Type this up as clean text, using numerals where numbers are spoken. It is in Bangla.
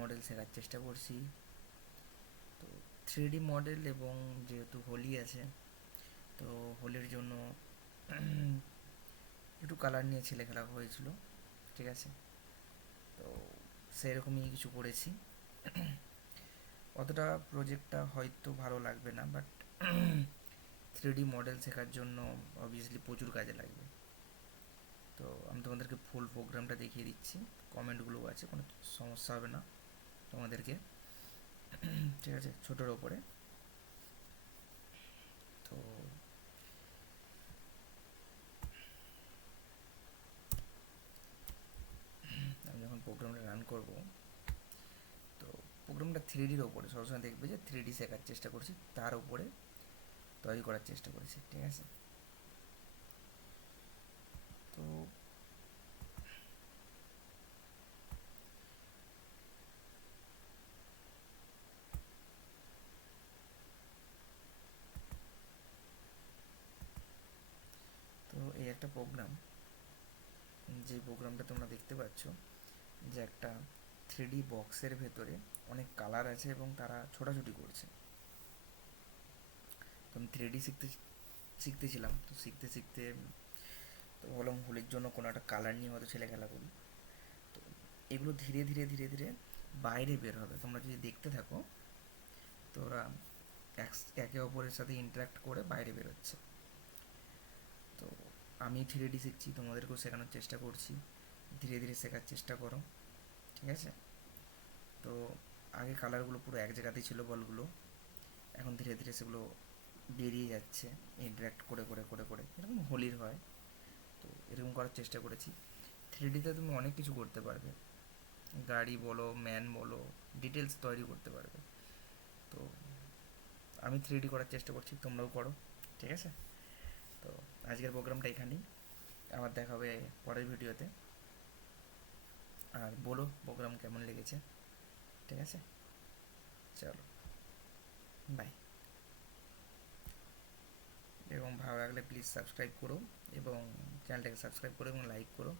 মডেল শেখার চেষ্টা করছি। তো 3D মডেল, এবং যেহেতু হোলি আছে, তো হোলির জন্য একটু কালার নিয়ে ছেলে খেলা হয়েছিল, ঠিক আছে। তো সেরকমই কিছু করেছি। অতটা প্রজেক্টটা হয়তো ভালো লাগবে না, বাট 3D মডেল শেখার জন্য অবভিয়াসলি প্রচুর কাজে লাগবে। তো আমি তোমাদেরকে ফুল প্রোগ্রামটা দেখিয়ে দিচ্ছি, কমেন্টগুলো আছে, কোনো সমস্যা হবে না তোমাদেরকে, ঠিক আছে, ছোটোর ওপরে। তো আমি যখন প্রোগ্রামটা রান করব, তো প্রোগ্রামটা 3Dর ওপরে সবসময় দেখবে যে 3D শেখার চেষ্টা করছি, তার উপরে তৈরি করার চেষ্টা করেছি, ঠিক আছে। তো তো এই একটা প্রোগ্রাম, যে প্রোগ্রামটা তোমরা দেখতে পাচ্ছ, যে একটা 3D বক্সের ভেতরে অনেক কালার আছে এবং তারা ছোটাছুটি করছে। তো আমি 3D শিখতেছিলাম, তো শিখতে শিখতে তো ভাবলাম হোলির জন্য কোনো একটা কালার নিয়ে হয়তো ছেলে খেলা করি। তো এগুলো ধীরে ধীরে ধীরে ধীরে বাইরে বের হবে, তোমরা যদি দেখতে থাকো, তো ওরা একে অপরের সাথে ইন্টারাক্ট করে বাইরে বেরোচ্ছে। তো আমি 3D শিখছি, তোমাদেরকেও শেখানোর চেষ্টা করছি, ধীরে ধীরে শেখার চেষ্টা করো, ঠিক আছে। তো আগে কালারগুলো পুরো এক জায়গাতেই ছিল, বলগুলো, এখন ধীরে ধীরে সেগুলো বেরিয়ে যাচ্ছে, ইন্টারাক্ট করে করে করে করে, এরকম হোলির হয়। তো এরকম করার চেষ্টা করেছি। 3Dতে তুমি অনেক কিছু করতে পারবে, গাড়ি বলো, ম্যান বলো, ডিটেলস তৈরি করতে পারবে। তো আমি 3D করার চেষ্টা করছি, তোমরাও করো, ঠিক আছে। তো আজকের প্রোগ্রামটা এখানেই, আবার দেখা হবে পরের ভিডিওতে। আর বলো প্রোগ্রাম কেমন লেগেছে, ঠিক আছে। চলো, বাই। এবং ভালো লাগলে প্লিজ সাবস্ক্রাইব করো, এবং চ্যানেলটাকে সাবস্ক্রাইব করো এবং লাইক করো।